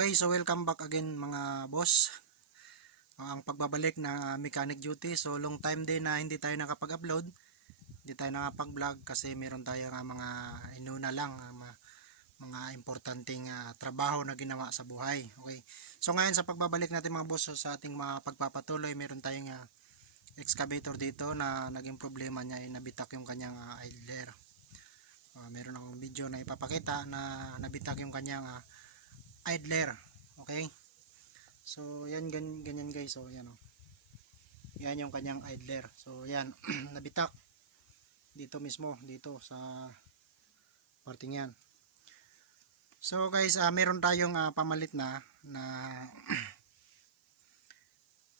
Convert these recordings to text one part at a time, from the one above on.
Okay, so welcome back again mga boss. Ang pagbabalik na mechanic duty. So long time din na hindi tayo nakapag-upload. Hindi tayo nakapag-vlog kasi meron tayo mga inuna lang, mga importanteng trabaho na ginawa sa buhay. Okay. So ngayon sa pagbabalik natin mga boss, so, sa ating mga pagpapatuloy, meron tayong excavator dito na naging problema niya ay nabitak yung kanyang idler. Meron akong video na ipapakita na nabitak yung kanyang idler. Okay, so yan ganyan guys. So yan yan yung kanyang idler. So yan nabitak dito mismo, dito sa parting yan. So guys, meron tayong pamalit na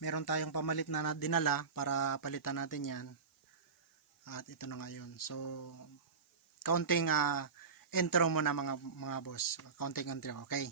meron tayong pamalit na dinala para palitan natin yan. At ito na ngayon. So counting intro muna mga boss. Counting intro, okay?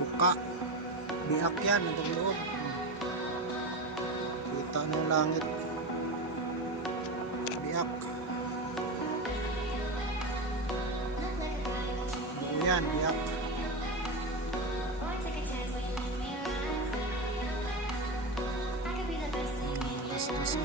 Buka, biak yan ang loob. Kita ng langit, biak. Yan, biak. Das.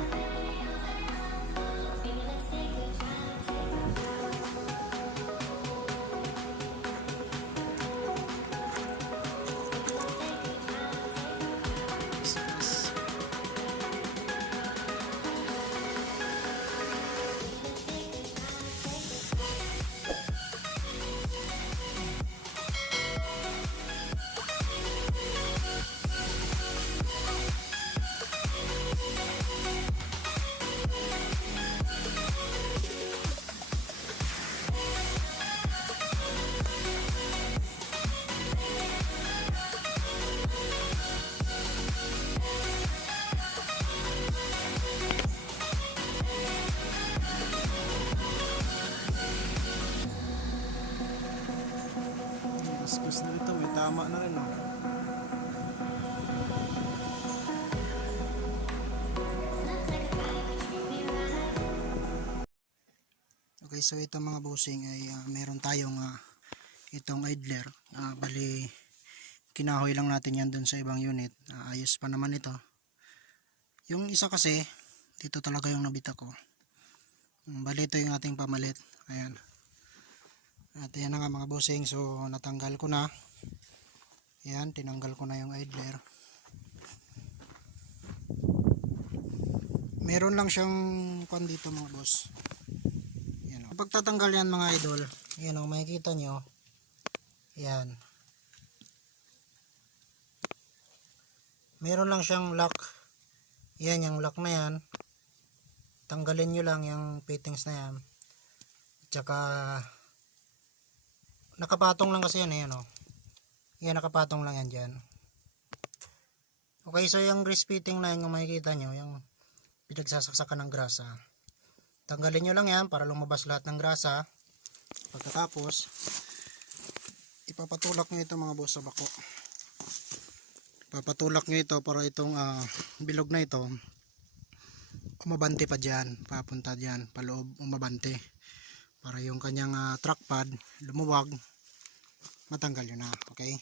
Gus na ito, may tama na rin Okay, so ito mga bossing ay meron tayong itong idler. Bali kinahoy lang natin yan dun sa ibang unit. Ayos pa naman ito. Yung isa kasi dito talaga yung nabitak ko. Bali ito yung ating pamalit. Ayan. At yan na nga mga bossing. So natanggal ko na. Yan, tinanggal ko na yung idler. Meron lang siyang kwan dito mga boss. Yan, kapag tatanggal yan mga idol, yan o, makikita nyo. Yan. Meron lang siyang lock. Yan, yung lock na yan. Tanggalin nyo lang yung fittings na yan. Tsaka nakapatong lang kasi yan, ayan o. Yan, nakapatong lang yan dyan. Okay, so yung grease fitting na yung makikita nyo, yung pinagsasaksakan ng grasa. Tanggalin nyo lang yan para lumabas lahat ng grasa. Pagkatapos, ipapatulak nyo ito mga boss sa bako. Ipapatulak nyo ito para itong bilog na ito umabante pa dyan, papunta dyan, paloob umabante. Para yung kanyang track pad lumuwag, matanggal yun na, okay?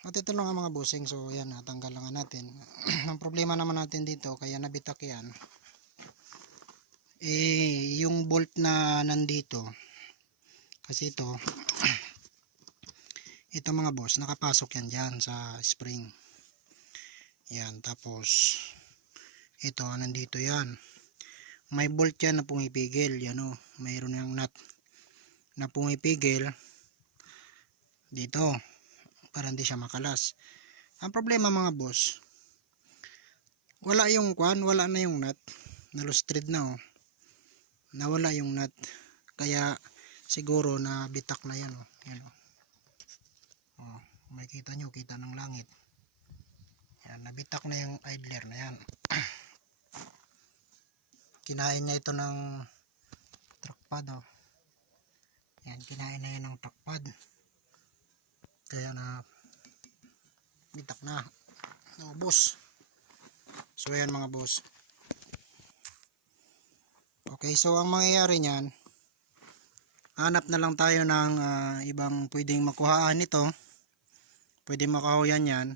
At ito na nga mga bossing, so yan, natanggal lang natin. Ang problema naman natin dito, kaya nabitak yan, yung bolt na nandito, kasi ito mga boss, nakapasok yan dyan sa spring. Yan, tapos ito, nandito yan. May bolt yan na pumipigil, yan o, mayroon yung nut na pumipigil dito para hindi siya makalas. Ang problema mga boss, wala yung kwan, wala na yung nut, nalustrid na nawala yung nut, kaya siguro na bitak na yan yan makikita nyo, kita ng langit Yan, nabitak na yung idler na yan. Kinain niya ito ng trackpad, oh. Yan, kinain na yan ng trackpad. Kaya na bitak na. Naubos. So yan mga boss. Okay, so ang mangyayari niyan, hanap na lang tayo ng ibang pwedeng makuhaan nito. Pwede makahuyan yan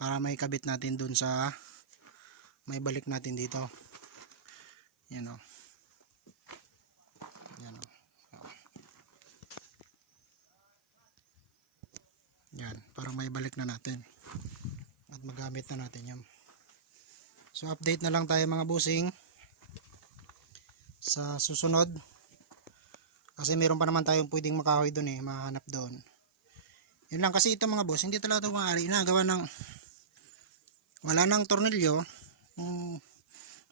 para may kabit natin dun sa may balik natin dito. Yan o. Yan o. Yan, para may balik na natin at magamit na natin yan. So update na lang tayo mga busing sa susunod, kasi meron pa naman tayong pwedeng makahoy dun mahanap doon. Yun lang, kasi ito mga boss, hindi talaga ito maaari na gawa ng wala nang tornilyo.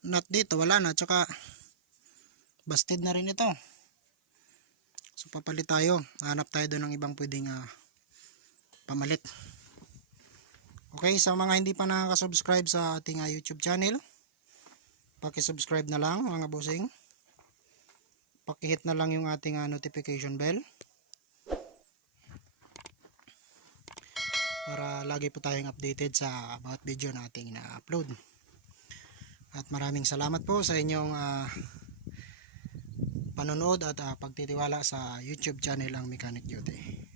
Nut dito wala na, tsaka busted na rin ito. So papalit tayo, hanap tayo doon ng ibang pwedeng pamalit. Okay, sa mga hindi pa nakaka-subscribe sa ating YouTube channel, paki-subscribe na lang mga bossing. Paki-hit na lang yung ating notification bell para lagi po tayong updated sa bawat video na ating ina-upload. At maraming salamat po sa inyong panonood at pagtitiwala sa YouTube channel ang Mechanic Duty.